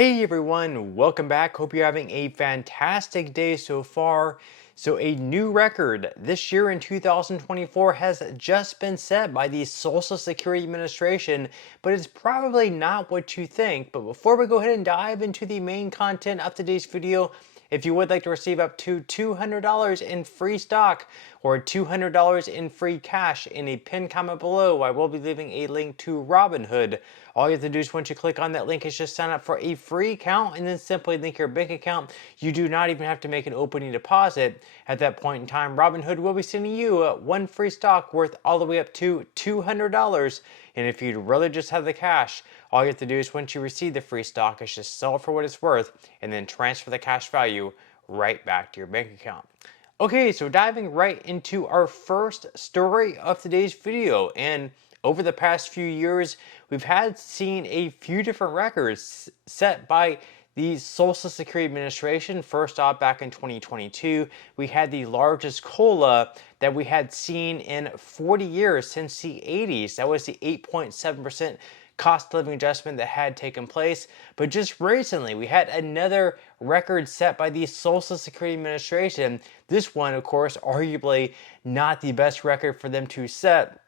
Hey everyone, welcome back. Hope you're having a fantastic day so far. So a new record this year in 2024 has just been set by the Social Security Administration, but it's probably not what you think. But before we go ahead and dive into the main content of today's video, if you would like to receive up to $200 in free stock or $200 in free cash, in a pinned comment below, I will be leaving a link to Robinhood. All you have to do is once you click on that link is just sign up for a free account and then simply link your bank account. You do not even have to make an opening deposit. At that point in time, Robinhood will be sending you one free stock worth all the way up to $200. And if you'd rather just have the cash, all you have to do is once you receive the free stock is just sell it for what it's worth and then transfer the cash value right back to your bank account. Okay, so diving right into our first story of today's video. And over the past few years, we've seen a few different records set by the Social Security Administration. First off, back in 2022, we had the largest COLA that we had seen in 40 years since the 80s. That was the 8.7% cost of living adjustment that had taken place. But just recently, we had another record set by the Social Security Administration. This one, of course, arguably not the best record for them to set.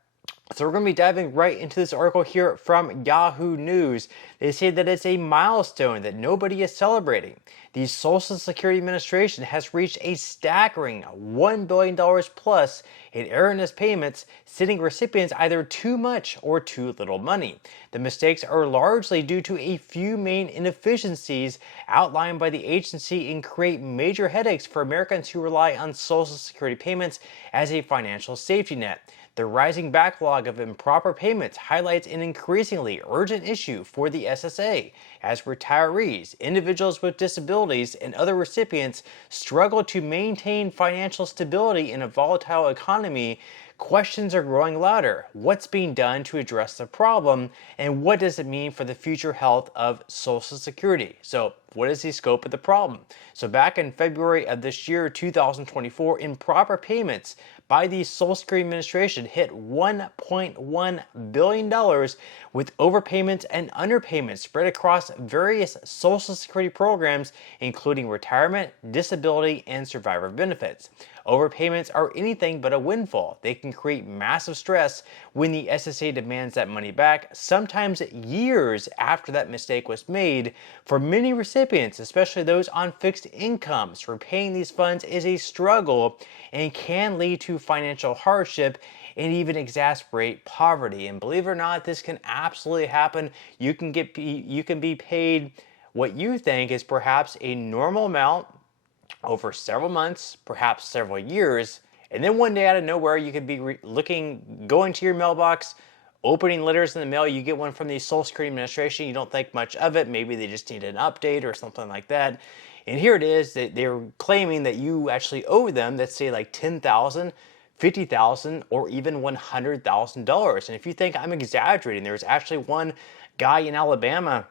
So we're going to be diving right into this article here from Yahoo News. They say that it's a milestone that nobody is celebrating. The Social Security Administration has reached a staggering $1 billion plus in erroneous payments, sending recipients either too much or too little money. The mistakes are largely due to a few main inefficiencies outlined by the agency and create major headaches for Americans who rely on Social Security payments as a financial safety net. The rising backlog of improper payments highlights an increasingly urgent issue for the SSA, as retirees, individuals with disabilities, and other recipients struggle to maintain financial stability in a volatile economy. Questions are growing louder. What's being done to address the problem, and what does it mean for the future health of Social Security? So, what is the scope of the problem? So back in February of this year, 2024, improper payments by the Social Security Administration hit $1.1 billion, with overpayments and underpayments spread across various Social Security programs, including retirement, disability, and survivor benefits. Overpayments are anything but a windfall. They can create massive stress when the SSA demands that money back, sometimes years after that mistake was made. For many recipients, especially those on fixed incomes, repaying these funds is a struggle and can lead to financial hardship and even exacerbate poverty. And believe it or not, this can absolutely happen. You can be paid what you think is perhaps a normal amount over several months, perhaps several years, and then one day out of nowhere, you could be going to your mailbox, opening letters in the mail. You get one from the Social Security Administration. You don't think much of it. Maybe they just need an update or something like that. And here it is that they're claiming that you actually owe them, let's say like $10,000, $50,000, or even $100,000. And if you think I'm exaggerating, there's actually one guy in Alabama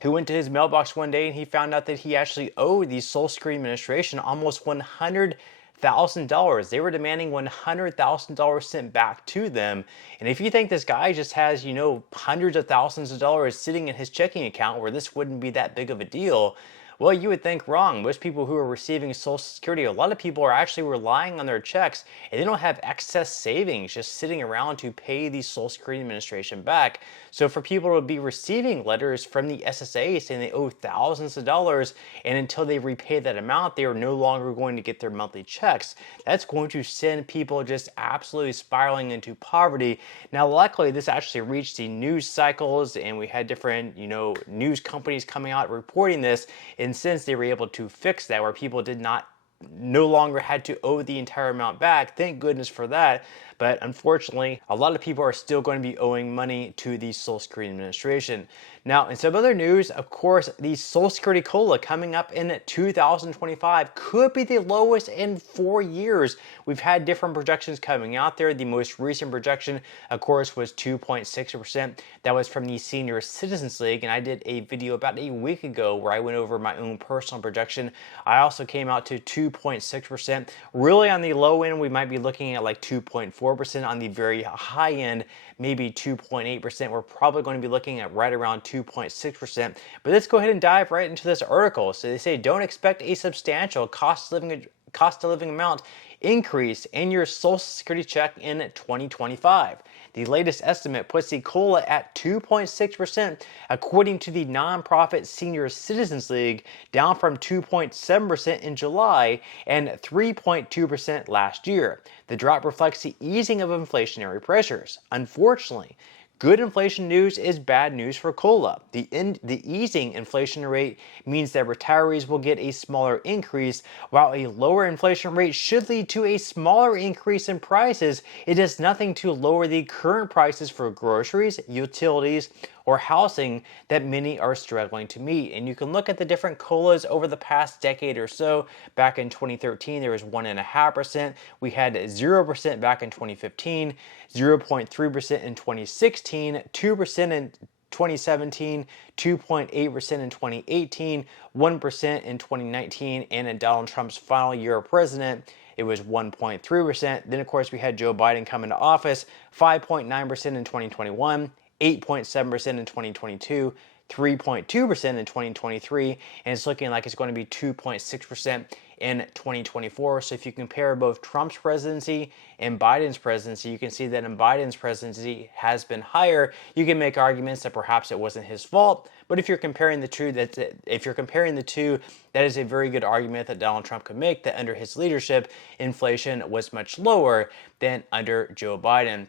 who went to his mailbox one day and he found out that he actually owed the Social Security Administration almost $100,000. They were demanding $100,000 sent back to them. And if you think this guy just has, hundreds of thousands of dollars sitting in his checking account where this wouldn't be that big of a deal, well, you would think wrong. Most people who are receiving Social Security, a lot of people are actually relying on their checks and they don't have excess savings just sitting around to pay the Social Security Administration back. So for people to be receiving letters from the SSA saying they owe thousands of dollars and until they repay that amount, they are no longer going to get their monthly checks, that's going to send people just absolutely spiraling into poverty. Now, luckily, this actually reached the news cycles and we had different, news companies coming out reporting this. And since they were able to fix that, where people no longer had to owe the entire amount back, thank goodness for that. But unfortunately, a lot of people are still going to be owing money to the Social Security Administration. Now, in some other news, of course, the Social Security COLA coming up in 2025 could be the lowest in 4 years. We've had different projections coming out there. The most recent projection, of course, was 2.6%. That was from the Senior Citizens League, and I did a video about a week ago where I went over my own personal projection. I also came out to 2.6%. Really, on the low end, we might be looking at like 2.4%. On the very high end, maybe 2.8%. We're probably going to be looking at right around 2.6%. But let's go ahead and dive right into this article. So they say don't expect a substantial cost of living amount increase in your Social Security check in 2025. The latest estimate puts the COLA at 2.6%, according to the nonprofit Senior Citizens League, down from 2.7% in July and 3.2% last year. The drop reflects the easing of inflationary pressures. Unfortunately, good inflation news is bad news for COLA. The easing inflation rate means that retirees will get a smaller increase, while a lower inflation rate should lead to a smaller increase in prices. It does nothing to lower the current prices for groceries, utilities, or housing that many are struggling to meet. And you can look at the different COLAs over the past decade or so. Back in 2013, there was 1.5%. We had 0% back in 2015, 0.3% in 2016, 2% in 2017, 2.8% in 2018, 1% in 2019, and in Donald Trump's final year of president, it was 1.3%. Then, of course, we had Joe Biden come into office, 5.9% in 2021, 8.7% in 2022, 3.2% in 2023, and it's looking like it's going to be 2.6% in 2024. So if you compare both Trump's presidency and Biden's presidency, you can see that in Biden's presidency has been higher. You can make arguments that perhaps it wasn't his fault, but if you're comparing the two, that is a very good argument that Donald Trump could make, that under his leadership, inflation was much lower than under Joe Biden.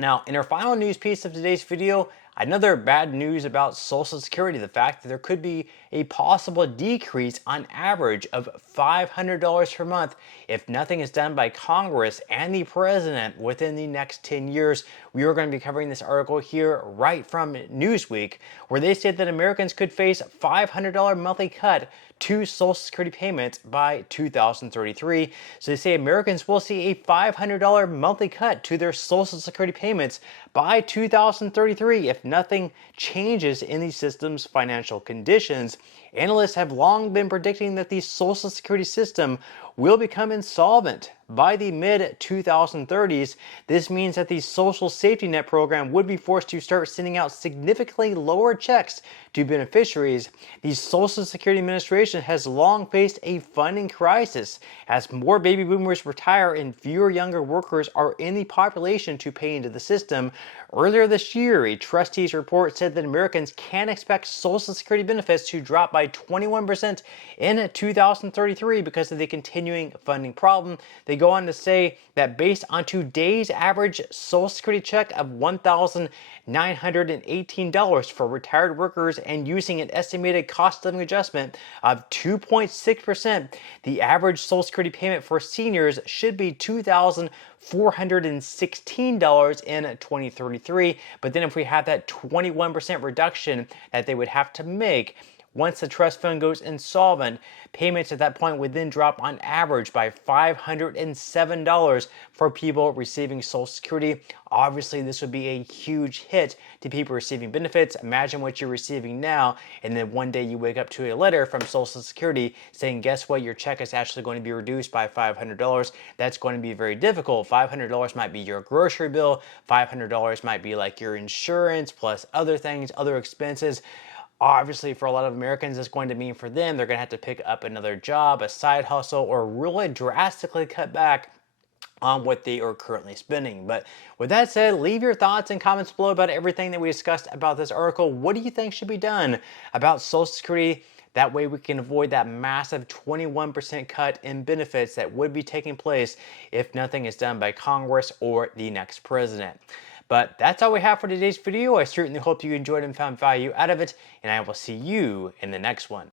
Now, in our final news piece of today's video, another bad news about Social Security, the fact that there could be a possible decrease on average of $500 per month if nothing is done by Congress and the president within the next 10 years. We are going to be covering this article here right from Newsweek, where they said that Americans could face $500 monthly cut to Social Security payments by 2033. So they say Americans will see a $500 monthly cut to their Social Security payments by 2033 if nothing changes in the system's financial conditions. Analysts have long been predicting that the Social Security system will become insolvent by the mid-2030s. This means that the Social Safety Net program would be forced to start sending out significantly lower checks to beneficiaries. The Social Security Administration has long faced a funding crisis as more baby boomers retire and fewer younger workers are in the population to pay into the system. Earlier this year, a trustees report said that Americans can expect Social Security benefits to drop by 21% in 2033 because of the continuing funding problem. They go on to say that based on today's average Social Security check of $1,918 for retired workers and using an estimated cost of living adjustment of 2.6%, the average Social Security payment for seniors should be $2,416 in 2033. But then if we have that 21% reduction that they would have to make, once the trust fund goes insolvent, payments at that point would then drop on average by $507 for people receiving Social Security. Obviously, this would be a huge hit to people receiving benefits. Imagine what you're receiving now, and then one day you wake up to a letter from Social Security saying, guess what, your check is actually going to be reduced by $500. That's going to be very difficult. $500 might be your grocery bill. $500 might be like your insurance plus other things, other expenses. Obviously, for a lot of Americans, it's going to mean for them, they're going to have to pick up another job, a side hustle, or really drastically cut back on what they are currently spending. But with that said, leave your thoughts and comments below about everything that we discussed about this article. What do you think should be done about Social Security? That way we can avoid that massive 21% cut in benefits that would be taking place if nothing is done by Congress or the next president. But that's all we have for today's video. I certainly hope you enjoyed and found value out of it, and I will see you in the next one.